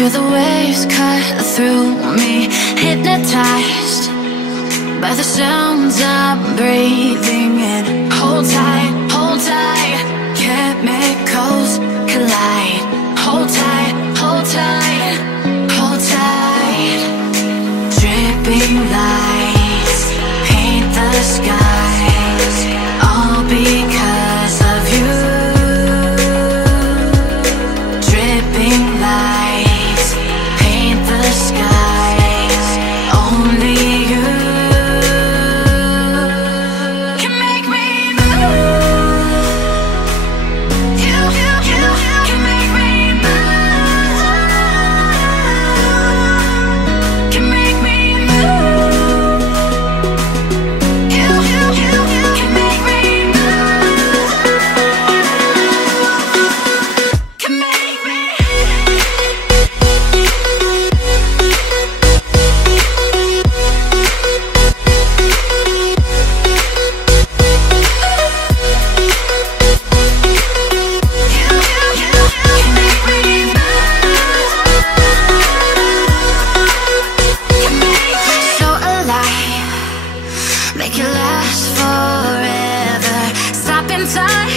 Feel the waves cut through me, hypnotized by the sounds I'm breathing in. Hold tight, chemicals collide. Hold tight, hold tight, hold tight. Dripping lights paint the skies, all because of you. Dripping lights paint the skies, only you can make me move. You can make me move. Can make me move. You can make me move. Can make me. So alive, make it last forever. Stop in time,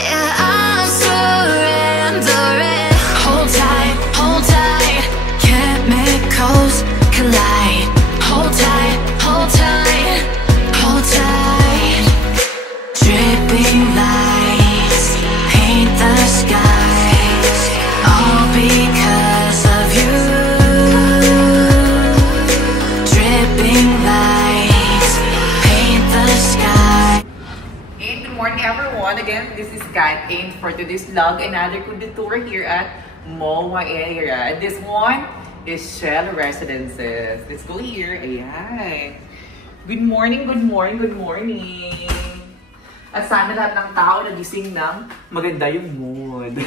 yeah, I'm surrendering. Hold tight, chemicals collide. Hold tight, hold tight, hold tight. Dripping lights paint the skies, all because of you. Dripping lights paint the sky. And good morning everyone, again this is Kat, and for today's vlog, another good tour here at MOA area. And this one is Shell Residences. Let's go here. Ayan. Good morning, good morning, good morning. At sana lahat ng tao nagising ng maganda yung mood.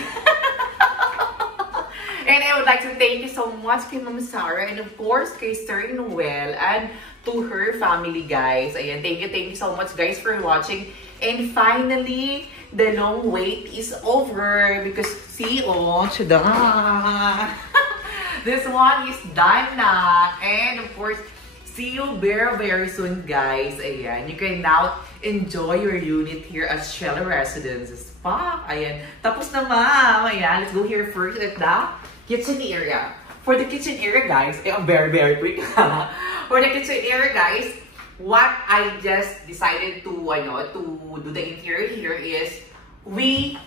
And I would like to thank you so much kay Ma'am Sarah and of course kay Sir Noel and to her family, guys. Ayan, thank you so much guys for watching. And finally, the long wait is over because see, oh, tada! This one is done na. And of course, see you very soon, guys. Ayan, you can now enjoy your unit here at Shell Residences pa. Ayan, tapos na ma'am. Ayan, let's go here first at the kitchen area. For the kitchen area, guys, I'm very quick. For the kitchen area, guys, what I just decided to do the interior here is we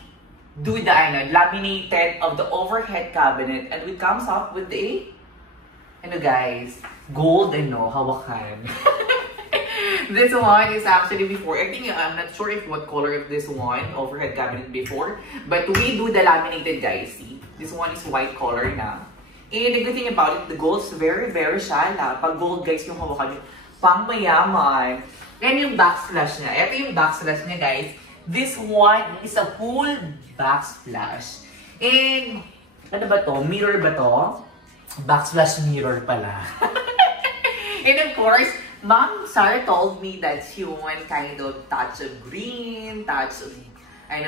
do the laminated of the overhead cabinet, and it comes up with a guys, gold hawakan. This one is actually before, I think I'm not sure if what color of this one overhead cabinet before, but we do the laminated, guys. See, this one is white color na. And the good thing about it, the gold is very shala. Pag gold, guys, yung hawakan nyo, pang mayaman. And yung backsplash niya. Ito yung backsplash niya, guys. This one is a full backsplash. And, ano ba to? Mirror ba to? Backsplash mirror pala. And of course, Ma'am Sarah told me that she want kind of touch of green, touch of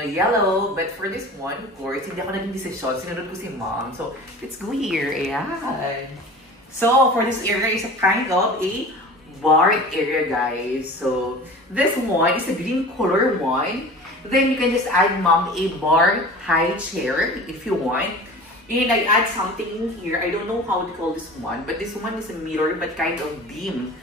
yellow, but for this one, of course, hindi ako naging decision. Sinunod ko si Mom. So, let's go here. Ayan. So, for this area is a kind of a bar area, guys. So, this one is a green color one. Then, you can just add, Mom, a bar high chair if you want. And I add something in here. I don't know how to call this one, but this one is a mirror but kind of dim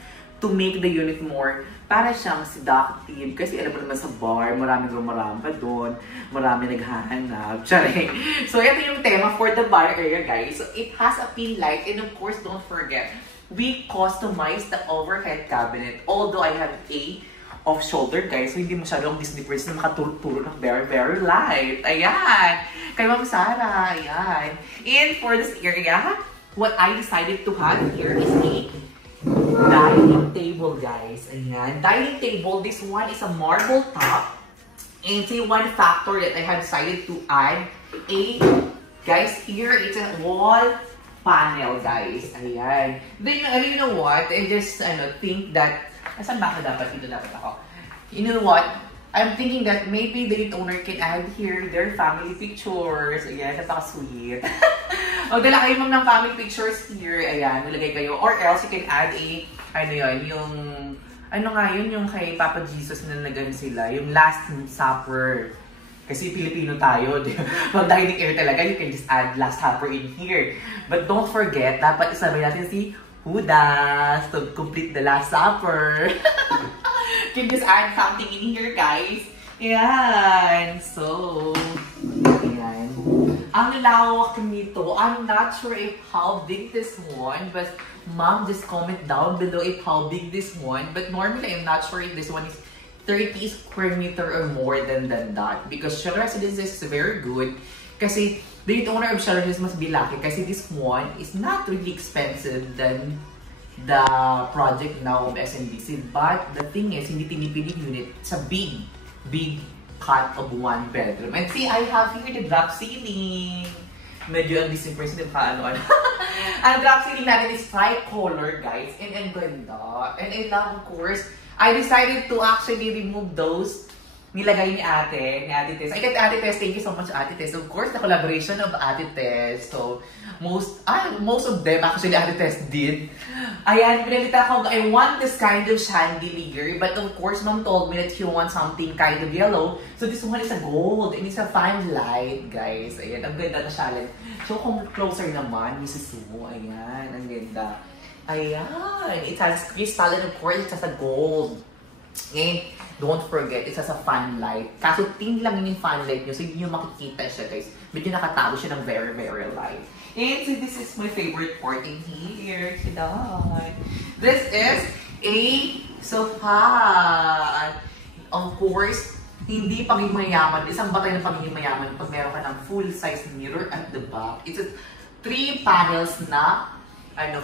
to make the unit more para siyang seductive. Kasi alam mo naman sa bar, maraming pa doon, marami naghahanap. Charing. So, ito yung tema for the bar area, guys. So, it has a pin light, and of course, don't forget, we customize the overhead cabinet. Although I have a off-shoulder, guys, so hindi masyadong Disney Prince na makaturo ng very light. Ayan! Kay Ma'am Sarah, ayan. And for this area, what I decided to have here is a dining table, guys. Ayan. Dining table, this one is a marble top. And see, one factor that I have decided to add, guys, here it's a wall panel, guys. Ayan. Then, you know what? I just think that, nasan ba ako dapat? Dito dapat ako. You know what? I'm thinking that maybe the unit owner can add here their family pictures. Ayan, napaka-sweet. Magdala kayo ma'am ng family pictures here. Ayan, nilagay kayo. Or else you can add a, ano yun, yung, ano nga yun, yung kay Papa Jesus na nalagan sila. Yung Last Supper. Kasi Pilipino tayo, di ba? Pag dining area talaga, you can just add Last Supper in here. But don't forget, dapat isabay natin si Judas to complete the Last Supper. You can just add something in here, guys. Ayan. So, ayan. Ang lawak nito. I'm not sure if how big this one, but mom, just comment down below if how big this one. But normally, I'm not sure if this one is 30 square meter or more than that. Because Shell Residences is very good. Kasi the owner of Shell Residences must be lucky. Kasi this one is not really expensive than the project now of SNBC. But the thing is, hindi tinipiling unit. It's a big cut of 1 bedroom. And see, I have here the drop ceiling. Medyo ang disimpressive pa ano. Ang drop ceiling natin is tricolor, guys. And ang ganda. And I love, of course, I decided to actually remove those nilagay ni Ate Tess. I get Ate Tess, thank you so much Ate Tess. Of course, the collaboration of Ate Tess. So, most of them actually Ate Tess did. Ayan, pinalita ko, I want this kind of chandelier. But of course, Mom told me that she wants something kind of yellow. So this one is a gold and it's a fine light, guys. Ayan, ang ganda na challenge. So kung closer naman, Mrs. Sue, ayan, ang ganda. Ayan, it has crystal and of course, it has a gold. And don't forget, it has a fan light. Kaso tin lang yun yung fan light nyo, so hindi nyo makikita siya, guys. Medyo nakatago siya ng very, very light. And so this is my favorite part in here. This is a sofa. Of course, hindi pagiging mayaman. Isang batay ng pagiging mayaman pag meron ka ng full-size mirror at the back. It's a 3 panels na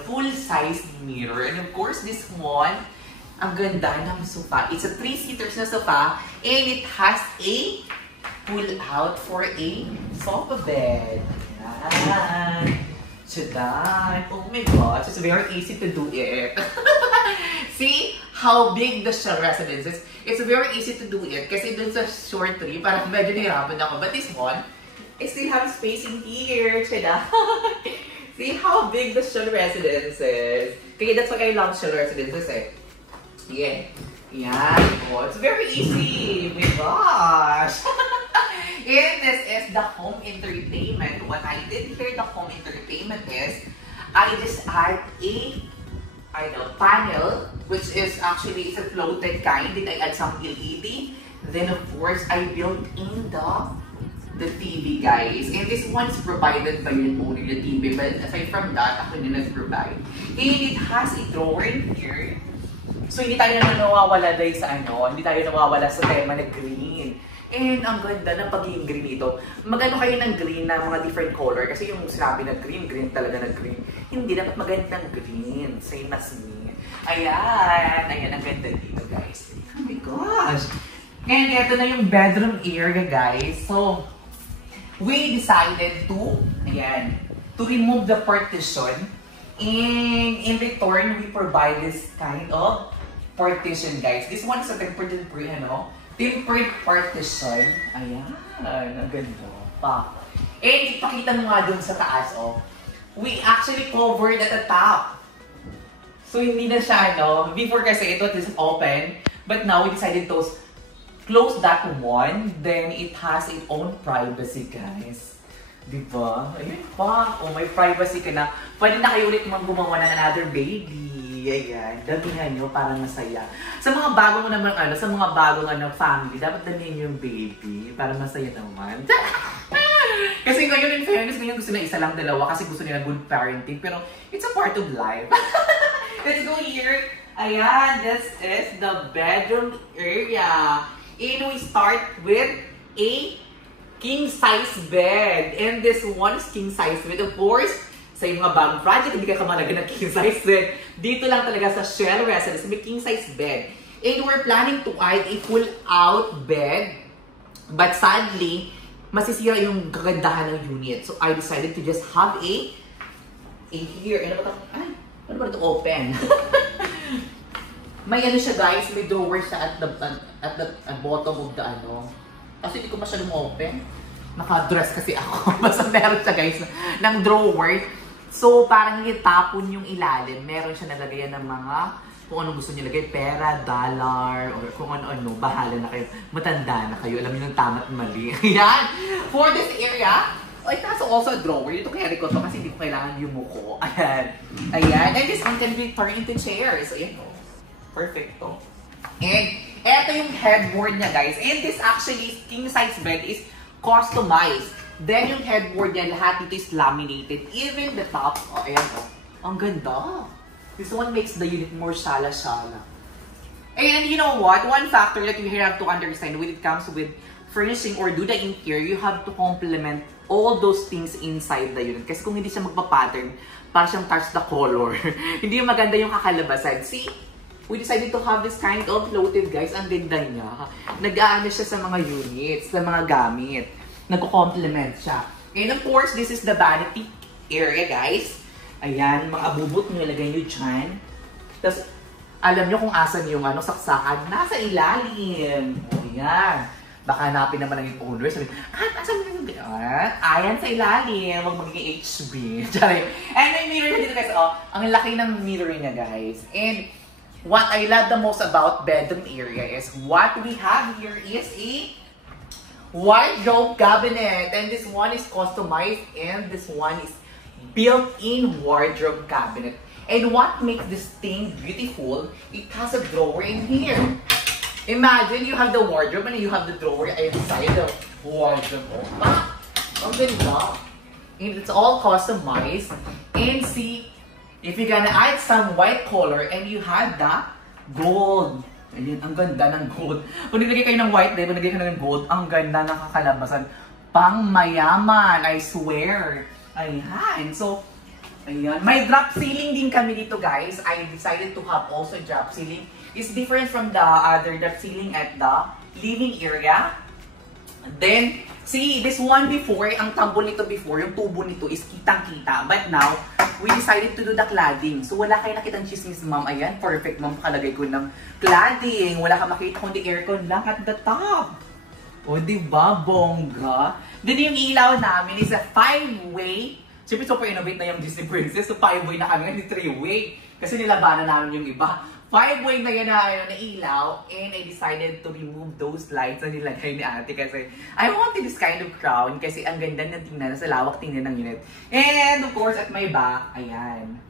full-size mirror. And of course, this one, ang ganda ng sofa. It's a 3-seaters na sofa and it has a pull-out for a sofa bed. Yan. Chadan. Oh my gosh, it's very easy to do it. See how big the Shell Residence is? It's very easy to do it kasi dun sa short tree, parang medyo nahirapan ako. But this one, I still have space in here. Chadan. See how big the Shell Residence is? Kaya that's why I love Shell Residences eh. Yeah. Yeah. Oh, it's very easy. Oh my gosh. And this is the home entertainment. What I did here, the home entertainment is, I just add a panel, which is actually, it's a floated kind. Then I add some LED. Then of course, I built in the TV, guys. And this one is provided by only the TV. But aside from that, ako din nag-provide. And it has a drawer in here. So, hindi tayo nawawala dahil sa hindi tayo nawawala sa tema na green. And ang ganda ng pagiging green ito. Magano kayo ng green na mga different color. Kasi yung sinabi na green talaga na green. Hindi dapat magandang green. Same as me. Ayan. Ayan, ang ganda dito, guys. Oh my gosh. And ito na yung bedroom area, guys. So, we decided to remove the partition. And in return, we provide this kind of partition, guys. This one is a tempered partition. Ayan, ang ganda pa. And ipakita mo nga dun sa taas, we actually covered at the top. So hindi na siya, before kasi ito is open, but now we decided to close that one. Then it has its own privacy, guys. Diba? Ayun pa. May privacy ka na. Pwede na kayo ulit gumawa ng another baby. Ayan. Damihan nyo para masaya. Sa mga bagong naman, sa mga bagong family, dapat damihan nyo yung baby para masaya naman. Kasi ngayon, in fairness, ngayon gusto na isa lang, dalawa kasi gusto nila good parenting. Pero it's a part of life. Let's go here. Ayan. This is the bedroom area. And we start with a king-size bed. And this one is king-size bed. Of course, sa yung mga bagong project, hindi ka kamalaga ng king-size bed. Dito lang talaga sa Shell Residence, may king-size bed. And we're planning to add a pull-out bed. But sadly, masisira yung kagandahan ng unit. So I decided to just have a here. Ano ba ito? Open. May siya, guys. May drawer siya at the at the bottom of the ano. Kasi hindi ko masyadong open. Naka-dress kasi ako. Basta meron siya guys ng drawer. So parang itapon yung ilalim. Meron siya nalagayan ng mga kung ano gusto niyo lagay, pera, dollar, or kung ano-ano, bahala na kayo. Matanda na kayo, alam niyo ng tama at mali. Ayan! For this area, it has also a drawer. Ito kaya ko to kasi hindi ko kailangan yumuko. Ayan. Ayan. And this one can be turned into chairs. So, ayan o. Perfect to. And, eto yung headboard niya, guys. And this actually, king size bed is customized. Then, yung headboard niya, lahat nito is laminated. Even the top. Oh, ayan o. Ang ganda. This one makes the unit more shala-shala. And you know what? One factor that you have to understand when it comes with furnishing or do the interior, you have to complement all those things inside the unit. Kasi kung hindi siya magpa-pattern, para siyang touch the color. Hindi yung maganda yung kakalabasan. See? We decided to have this kind of floated, guys. Ang ganda niya. Nag-aano siya sa mga units, sa mga gamit. Nagko-complement siya. And of course, this is the vanity area, guys. Ayan, mga abubot nyo, ilagay nyo dyan. Tapos, alam nyo kung asan yung ano, saksakan. Nasa ilalim. O, yan. Baka hanapin naman ng owner. Sabi, asan mo yung ayan sa ilalim. Huwag magiging HB. And may mirror dito, guys. Oh, ang laki ng mirror niya, guys. And what I love the most about bedroom area is what we have here is a wardrobe cabinet. And this one is customized and this one is built-in wardrobe cabinet. And what makes this thing beautiful, it has a drawer in here. Imagine you have the wardrobe and you have the drawer inside the wardrobe. Ah, ang ganda. And it's all customized. And see, if you're gonna add some white color and you have the gold. Ayun, ang ganda ng gold. Kung nilagay kayo ng white, diba, nilagay kayo ng gold, ang ganda ng kakalabasan. Pang mayaman, I swear. Ayan. So, ayan. May drop ceiling din kami dito, guys. I decided to have also a drop ceiling. It's different from the other drop ceiling at the living area. Then, see, this one before, ang tambol nito before, yung tubo nito is kitang-kita. But now, we decided to do the cladding. So, wala kayo nakitang chismis, ma'am. Ayan, perfect, ma'am. Pakalagay ko ng cladding. Wala ka makita kundi aircon lang at the top. O, diba? Bongga. Then yung ilaw namin is a 5-way. Siyempre, super innovate na yung Disney Princess. So, 5-way na kami, hindi 3-way. Kasi nilabanan namin yung iba. 5-way na yan na ilaw. And I decided to remove those lights na nilagay ni ate. Kasi I wanted this kind of crown. Kasi ang ganda ng tingnan. Sa lawak tingnan ng unit. And of course, at my back, ayan.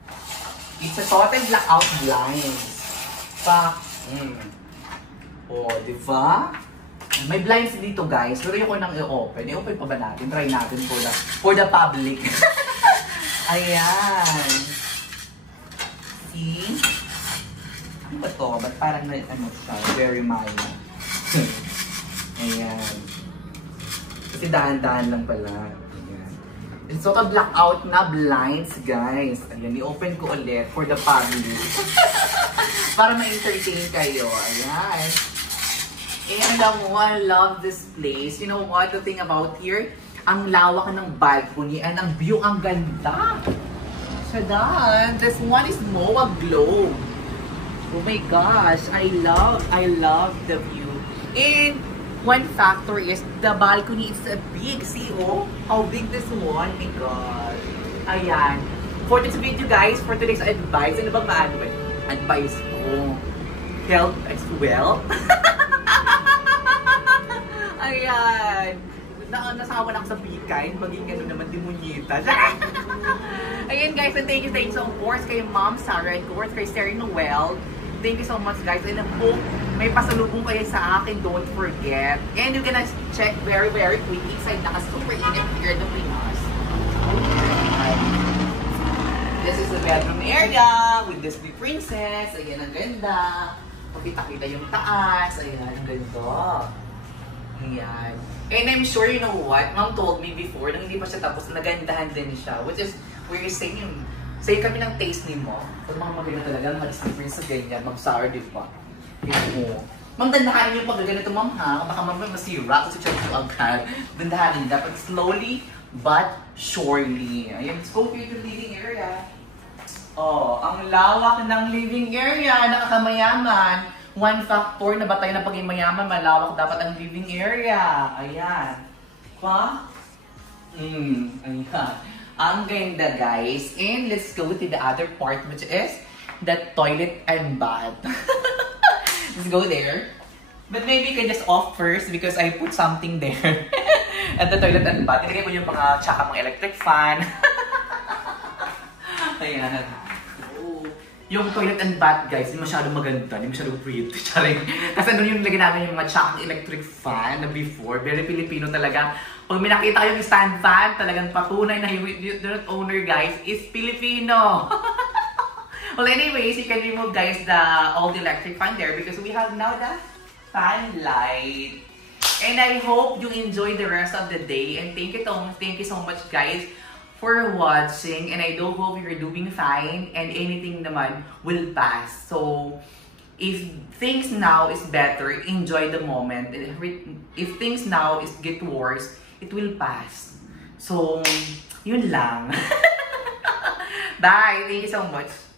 It's a total blackout blinds. O, diba? May blinds dito, guys. Pero yung ko nang i-open. I-open pa ba natin? Try natin for the public. Ayan. See? Ano ba to? Ba't parang ano siya? Very mild. Ayan. Kasi dahan-dahan lang pala. Ayan. It's sort of blackout na blinds, guys. Ayan. I-open ko ulit for the public. Para ma-entertain kayo. Ayan. And I love this place. You know what? The thing about here, ang lawak ng balcony and ang view ang ganda. Shadan, this one is Moa Globe. Oh my gosh, I love the view. And one factor is the balcony is a big. See, oh, how big this one? My God. Ayan. For this video, guys, for today's advice, ano bang ma-advise? Advice ko. Health as well. Ayan. Nasawa na ako sa bikay. Maging ano naman, demunyita. Ayan guys, and thank you so of course kay Ma'am Sarah and of course kay Sherry Noel. Thank you so much guys. And I hope may pasalubong kayo sa akin. Don't forget. And you're gonna check very quick inside. Naka-super init here the Pinas. This is the bedroom area with Disney Princess. Ayan, ang ganda. Pakita-kita yung taas. Ayan, ang ganda. Ayan. And I'm sure you know what, Mom told me before, nang hindi pa siya tapos, nagandahan din siya. Which is, we're saying, say kami ng taste ni mo. Kung mga maganda talaga, mag-Disney Princess ganyan, mag-sour, di ba? Yun mo. Ma'am, dandahanin yung pagkaganito, ma'am ha. Baka mamaya masira, kasi siya ito agad. Dandahanin, dapat slowly, but surely. Ayan, let's go to the living area. Oh, ang lawak ng living area, nakakamayaman. one factor na batay na paging mayaman, malawak dapat ang living area. Ayan. Pa? Ayan. Ang ganda, guys. And let's go to the other part, which is the toilet and bath. Let's go there. But maybe you can just off first because I put something there. At the toilet and bath. Ilagay ko yung mga tsaka mga electric fan. Ayan. Oh. Yung toilet and bath, guys, hindi masyadong maganda. Hindi masyadong pretty. Kasi doon yung nilagay namin yung mga tsaka electric fan na before. Very Filipino talaga. Pag may nakita kayong stand fan, talagang patunay na yung unit owner, guys, is Filipino. Well, anyways, you can remove, guys, all the electric fan there because we have now the fan light. And I hope you enjoy the rest of the day. And thank you so much, guys, for watching. And I do hope you're doing fine and anything naman will pass. So, if things now is better, enjoy the moment. If things now get worse, it will pass. So, yun lang. Bye! Thank you so much.